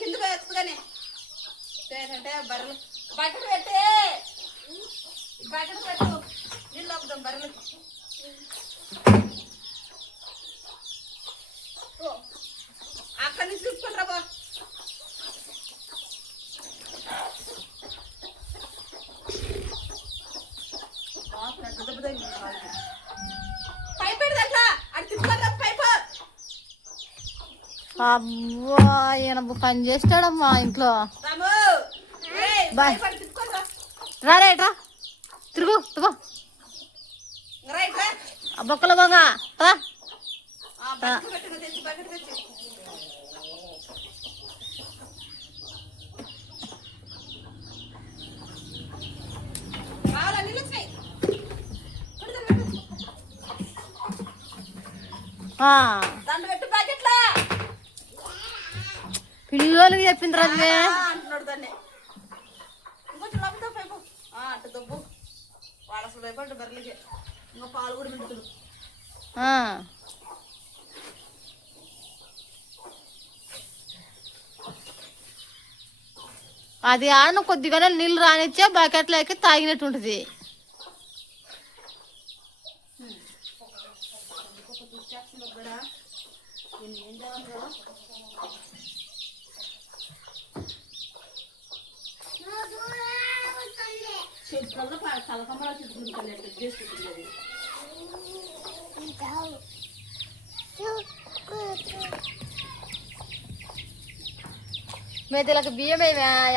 కింద పోయొచ్చు కానీ బర్రెలు. బకెట్ పెట్టే. బకెట్ పెట్టు. నీళ్ళు ఒప్పుదాం బర్రెలకి అక్కడి నుంచి చూసుకుంటారా బా పైప్ పెడదు అట్లా అటు తిప్పుకోరా పైప్ అబ్బా ఈయన పని చేస్తాడమ్మా ఇంట్లో. బాయ్. పైప్ అటు తిప్పుకోరా రా. రేట్రా తిరుగు ఆ బొక్కల బొంగ రా. ఆ, బకెట్ పెట్టు తెచ్చి బకెట్ తెచ్చి కావాలా నీళ్ళు వచ్చినాయి పెడతా, పెట్టు. ఆ, దాంట్లో పెట్టు ప్యాకెట్లా పిల్లలకి చెప్పింది రద్దే అంటున్నాడు దాన్ని ఇంకొంచెం లోపల పైపు అటు దబ్బు వాళ్ళ అసలు భయపడ్డు బర్రెలకి ఇంకా పాలు కూడా పిండుతుంది ఆ. అది ఆడను కొద్దిగానే నీళ్ళు రానిచ్చే బకెట్లో ఎక్కి తాగినట్టు ఉంటుంది చెట్లలో కలకమ్మల చెట్లు చేసుకుంటుంది మేతలకు బియ్యం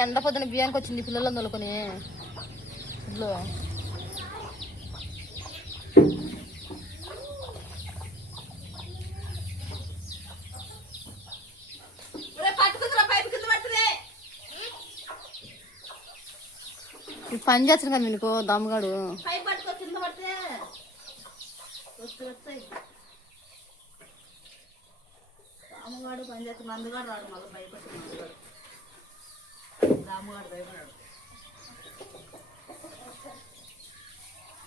ఎండ పొద్దున బియ్యానికి వచ్చింది పిల్లలను తొలుకొని. ఇట్లో ఒరే పట్టుకుందిరా పైపు కింద పట్టుదే ఈ పని చేస్తాను కదా మీకు దమ్మగాడు. రాముగాడు పని రాడు మళ్ళీ భయపడి మందుగాడు. రాముగాడు భయపడాడు.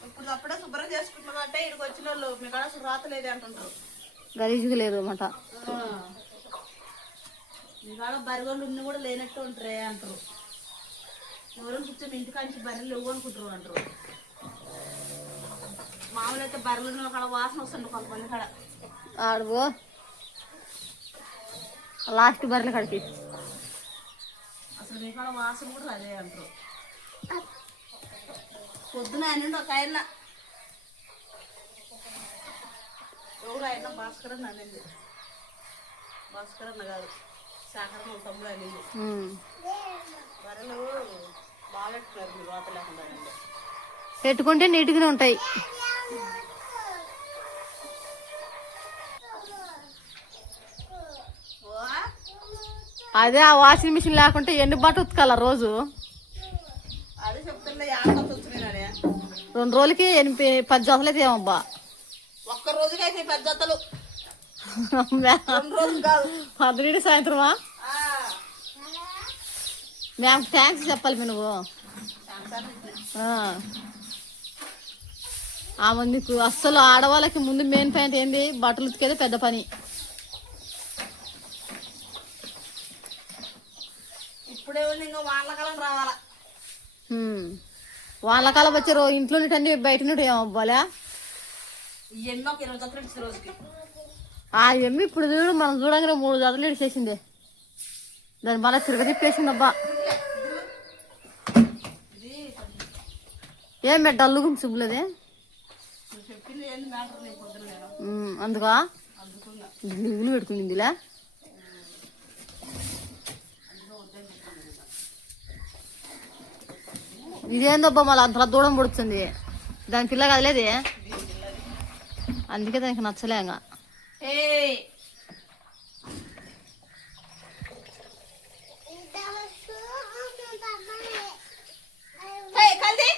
ఇప్పుడు అప్పుడే శుభ్రం అంటే ఇక్కడికి వచ్చిన వాళ్ళు మీ కాడ అసలు రాత లేదే అంటుంటారు. గలీజుగా లేదు అన్నమాట. మీ కాడ బరిగోళ్ళు ఉన్ని కూడా లేనట్టు ఉంటారే అంటారు. ఎవరైనా కూర్చొని ఇంటికాంచి బర్రెలు లేవు అనుకుంటారు అంటారు. మామూలు అయితే బర్రెలు కాడ వాసన వస్తుంది కొంతమంది కాడ. ఆడుగో లాస్ట్ బర్రెల కాడికి. అసలు మీ కాడ వాసన కూడా అదే అంటారు. పొద్దున ఆయన ఒక ఆయన. ఎవరు ఆయన? భాస్కర్ అన్న అనేది భాస్కర్ అన్న కాదు. శాఖరం వాళ్ళ తమ్ముడు అనేది. బర్రెలు పెట్టుకుంటే నీట్గానే ఉంటాయి. అదే ఆ వాషింగ్ మిషన్ లేకుంటే ఎన్ని బట్ట ఉతకాల రోజు. రెండు రోజులకి ఎనిమిది పది జతలు అయితే ఏమబ్బా? ఒక్క రోజుకైతే పెద్ద జతలు. రెండు రోజులు కాదు. పద్దెనిమిది సాయంత్రమా? మేము థ్యాంక్స్ చెప్పాలి మీ నువ్వు. సాయంత్రం ఇచ్చినాయి. ఆ. ఆ మందికి అస్సలు ఆడవాళ్ళకి ముందు మెయిన్ పాయింట్ ఏంది బట్టలు ఉతికేదే పెద్ద పని ఇప్పుడే రావాలా. వాళ్ళకాలం వచ్చే రో ఇంట్లో నుండి బయట నుండి ఏమవ్వాలా రోజుకి ఆ ఎమ్మి ఇప్పుడు చూడు మనం చూడంగానే మూడు జతలు ఇడిచేసింది దాన్ని మళ్ళీ తిరగతిప్పేసింది అబ్బా ఇది ఏం అల్లుగు సుబ్బులదే అందుకా? దిగులు పెట్టుకుందిలా ఇదేందబ్బా మళ్ళీ అంతలా దూరం పడుతుంది దాని పిల్ల కదలేది అందుకే దానికి నచ్చలే ఇంకా ఏ కల్ది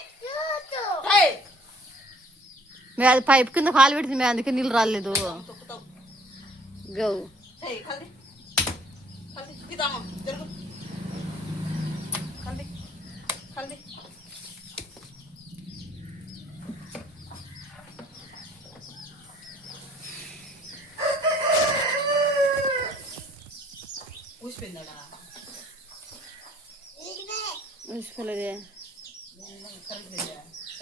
మేము అది పైప్ కింద కాలు పెడుతుంది మేము అందుకే నీళ్ళు రాలేదు. గౌ. Hey,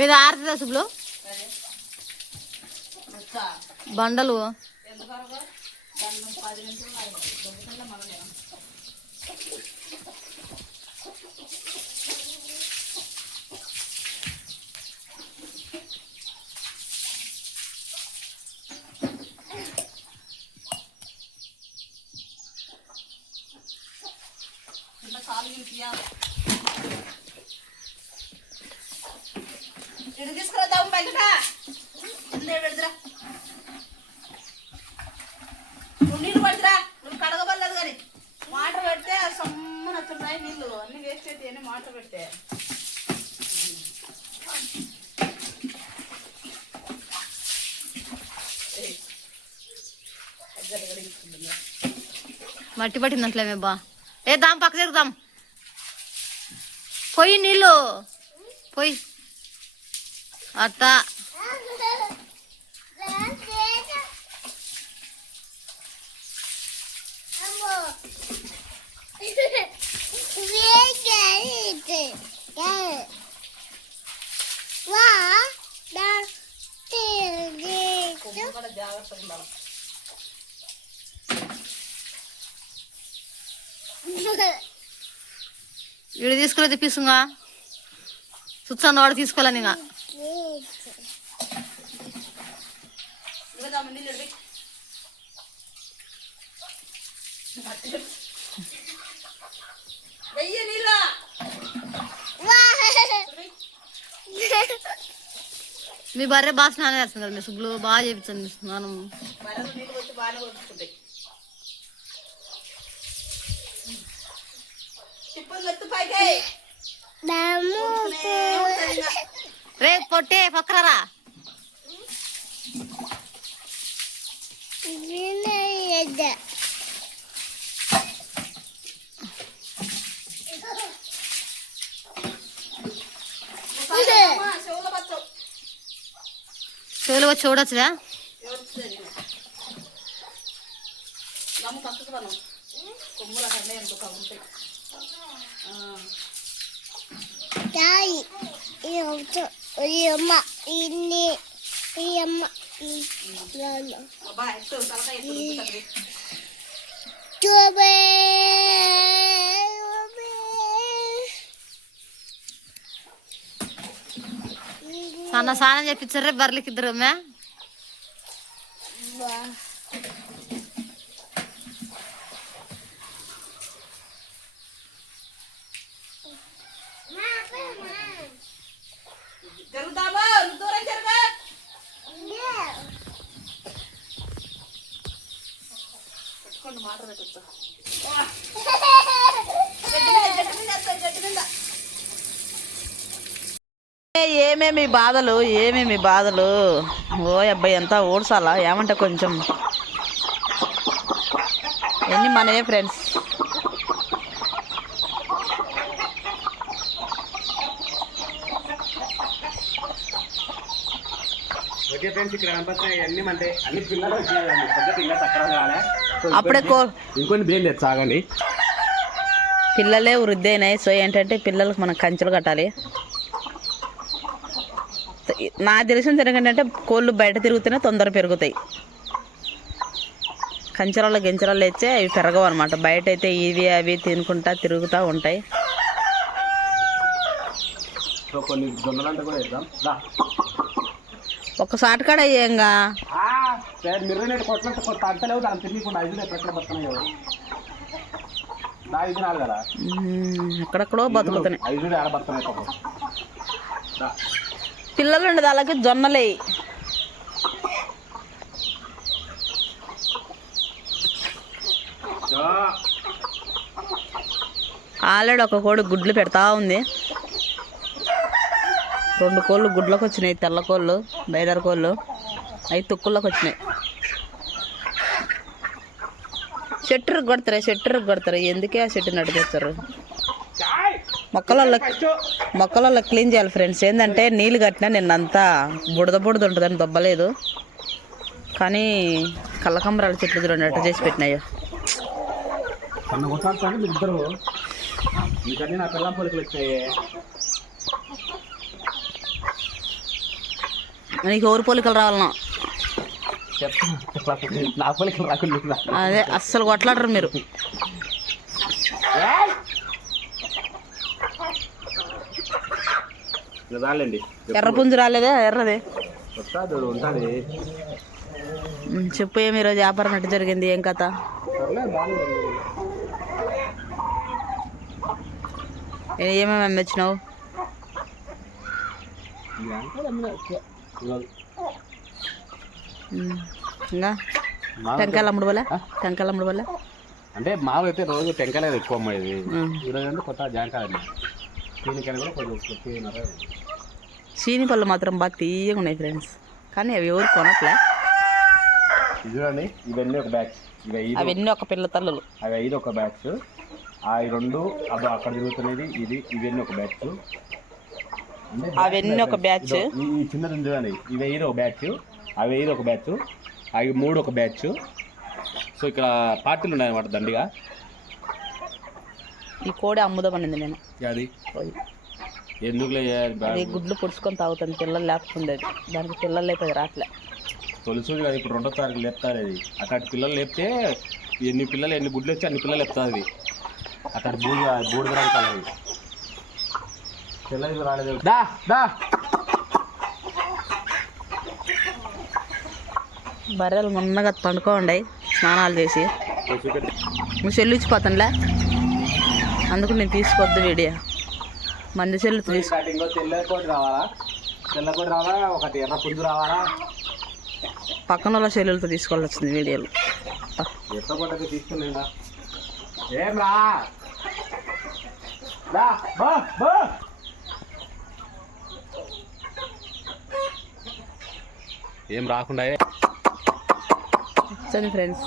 మీద ఆరుతుందా శుభ్లు బండలు Yeah అరగ? దాన్ని పది నిమిషాలు ఆగు. దొబ్బుతుందా మనమే? ఇంకా కాలు గిలిపియాలి. ఇటు తీసుకురాదాం బయటక ఉందే పెడదురా నువ్వు నీళ్ళు పడుతురా. నువ్వు కడగబడలేదు కానీ వాటర్ పెడితే సమ్మని వస్తున్నాయి నీళ్ళు. అన్ని వేస్ట్ అయితే అన్ని వాటర్ పెడితే ఏయ్. అజ్జలు కడిగిస్తుంది. మట్టి పట్టిందంట్లే మేబ్బా ఏ దాం పక్క తిరుగుదాం పోయి నీళ్ళు. పోయి. అత్త. కొమ్ము కూడా జాగ్రత్తగా ఉండాలి ఇడు తీసుకుని వాడు తీసుకోవాలని ఇంకా. వెయ్యి నీళ్ళు మీ భార్య బాగా స్నానం చేస్తుంది కదా మీ సుబ్బులు బాగా చేపించండి స్నానం. బర్రెలు రే పొట్టే అమ్మా, చెవులో వచ్చి మనం కొమ్ములు అక్కడనే అనుకుంటా ఉంటాయి ఆ. అబ్బా ఎత్తు తలకాయ ఎత్తు రుద్దుతుంది. సన్న స్నానం చేపించారే బర్రెలకి ఇద్దరు మే ఏమేమి బాధలు ఏమేమి బాధలు? ఓ అబ్బాయి ఎంత ఓడ్చాలా ఏమంటే కొంచెం. ఎన్ని మనయే ఫ్రెండ్స్ ఓకే ఫ్రెండ్స్ ఇక్కడ కనపడుతున్నాయి అన్ని అంటే అన్ని పిల్లలు వచ్చినాయండి పెద్ద పిల్లలు చక్కగా కాలే. సో అప్పుడే కో ఇంకొన్ని బియ్యం ఆగండి పిల్లలే వృద్ధి అయినాయి సో ఏంటంటే పిల్లలకు మనం కంచెలు కట్టాలి. నాకు తెలిసిన ఏంటంటే కోళ్ళు బయట తిరుగుతూనే తొందర పెరుగుతాయి. కంచెలలో గించెలలో ఇచ్చే అవి పెరగవు అనమాట బయట అయితే ఇవి అవి తినుకుంటా తిరుగుతూ ఉంటాయి. కొన్ని కూడా ఒక సాటుకాడ అయ్యేంగా మిర్ర నేటి కొట్లంటే కొత్త అంతలేవు దాని తిరిగికుండా ఐదు ఎక్కడ బతున్నాయి కదా దా ఐదు నాలుగు కదా? ఎక్కడెక్కడో బతుకుతున్నాయి. ఐదు ఆడ బతున్నాయి పాపం. దా పిల్లలు ఉండదు అలాగే జొన్నలే. ఆల్రెడీ ఒక కోడి గుడ్లు పెడతా ఉంది. రెండు కోళ్ళు గుడ్లకు వచ్చినాయి తెల్ల కోళ్ళు బయదర్ కోళ్ళు. అవి తుక్కుల్లోకి వచ్చినాయి. చెట్టుకు కొడతారు చెట్టుకు కొడతారు? ఎందుకే ఆ చెట్టు నడిపిస్తారు మొక్కలలో మొక్కలలో క్లీన్ చేయాలి ఫ్రెండ్స్. ఏంటంటే నీళ్ళు కట్టినా నిన్నంతా బుడద బుడద ఉంటుందని దొబ్బలేదు. కానీ కళ్ళకంబరాల చెట్లు చూడండి అట్ట చేసి పెట్టినాయో. ఇద్దరు. నా పిల్లం పొలికలు వచ్చాయి. నీకు ఎవరు పోలికలు రావాలన్నా? చెప్తాను నా పొలికలు రాకుండా అదే అస్సలు కొట్లాడరు మీరు. ఎర్ర పుంజు రాలేదా? ఎర్రది. చెప్పు ఏమి ఈరోజు వ్యాపారం ఎట్టు జరిగింది? ఏం కథ? ఏమేమి అమ్మొచ్చినావు ఇంకా? టెంకాయలు అమ్ముడు వల్ల టెంకాయలు అమ్ముడు వల్ల అంటే మామూలు అయితే రోజు టెంకాయలు ఎక్కువ అమ్మేది. ఈరోజు అంటే కొత్త జాంకాయ కూడా కొంచెం చీని పళ్ళు మాత్రం బాగా తీయగా ఉన్నాయి ఫ్రెండ్స్ కానీ అవి ఎవరు కొనట్లే. చూడండి ఇవన్నీ ఒక బ్యాచ్ అవన్నీ ఒక పిల్ల తల్లులు. అవి ఐదు ఒక బ్యాచ్ ఆ రెండు అది అక్కడ తిరుగుతున్నది ఇది ఇవన్నీ ఒక బ్యాచ్ అవన్నీ ఒక బ్యాచ్ ఈ చిన్నది చూడండి. ఇవి ఐదు ఒక బ్యాచ్ అవి ఐదు ఒక బ్యాచ్ అవి మూడు ఒక బ్యాచ్ సో ఇక్కడ పార్టీలు ఉన్నాయన్నమాట దండిగా. ఈ కోడి అమ్ముదామనింది నేను. అది. ఎందుకులే అది గుడ్లు పొడుచుకొని తాగుతాను పిల్లలు లేకుండా దానికి పిల్లలు లేకపోతే రాట్లే. తొలుసు కదా ఇప్పుడు రెండో తారీఖు లేపుతారు అది. అక్కడ పిల్లలు లేపితే ఎన్ని పిల్లలు ఎన్ని గుడ్లు వచ్చి అన్ని పిల్లలు లేపుతుంది అది. అక్కడ బూడి బూడిద రంగు రాలేదు. దా దా. బర్రెలు మొన్నగా పండుకోండి స్నానాలు చేసి. నువ్వు సెల్లు ఇచ్చిపోతానులే అందుకు నేను తీసుకోవద్దు వీడియో. మంది సెల్లు తీసు స్టార్టింగ్ తెల్ల కోటి రావాలా? తెల్ల కోటి రావాలా? ఒకటి ఎర్ర పుంజు రావాలా? పక్కన వాళ్ళ సెల్లులతో తీసుకోవాల్సి వచ్చింది వీడియోలు. తీసుకున్నా ఏం రా దా, బా, బా. ఏం రాకుండా వచ్చింది ఫ్రెండ్స్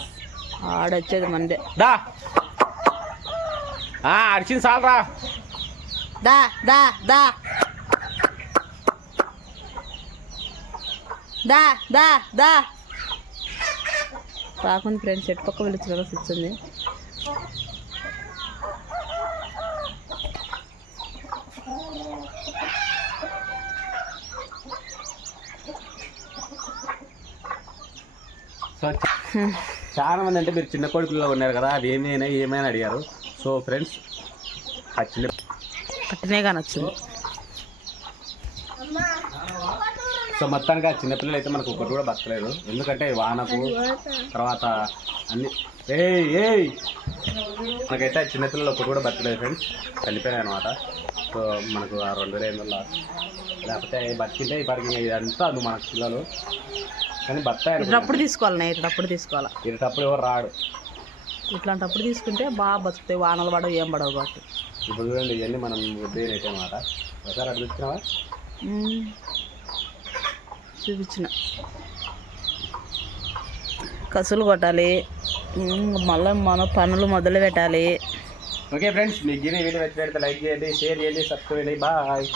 ఆడొచ్చేది మందే. దా. ఆ, అడిచింది చాలరా. దా దా దా. దా దా దా. రాకుంది ఫ్రెండ్స్ ఎటు పక్క వెళ్ళి వచ్చింది సో చాలా మంది అంటే మీరు చిన్న కొడుకుల్లో ఉన్నారు కదా అది ఏమైనా ఏమైనా అడిగారు. సో ఫ్రెండ్స్ ఆ చిన్న కానీ వచ్చింది. సో మొత్తానికి ఆ చిన్నపిల్లలు అయితే మనకు ఒకటి కూడా బతకలేదు. ఎందుకంటే వానకు తర్వాత అన్ని ఏయ్ ఏయ్! మనకైతే ఆ చిన్నపిల్లలు ఒకటి కూడా బతకలేదు ఫ్రెండ్స్. చనిపోయాయి అనమాట సో మనకు ఆ రెండు వేల వందల లేకపోతే బతికితే ఇప్పటికి ఇదంతా అది మన పిల్లలు. కానీ బతాయి ఇట్లప్పుడు తీసుకోవాలి ఇట్లప్పుడు తీసుకోవాలా. ఇటప్పుడు ఎవరు రాడు. ఇట్లాంటప్పుడు తీసుకుంటే బాగా బతుకుతాయి వానలు పడవు ఏం పడవు కాబట్టి. ఇప్పుడు చూడండి ఇవన్నీ మనం అయితే ఒకసారి అటు మ్మ్. చూపించిన. కసులు కొట్టాలి. మళ్ళీ మన పనులు మొదలు పెట్టాలి. ఓకే ఫ్రెండ్స్ మీకు ఈ వీడియో నచ్చినట్లయితే లైక్ చేయండి షేర్ చేయండి సబ్స్క్రైబ్ చేయండి. బాయ్.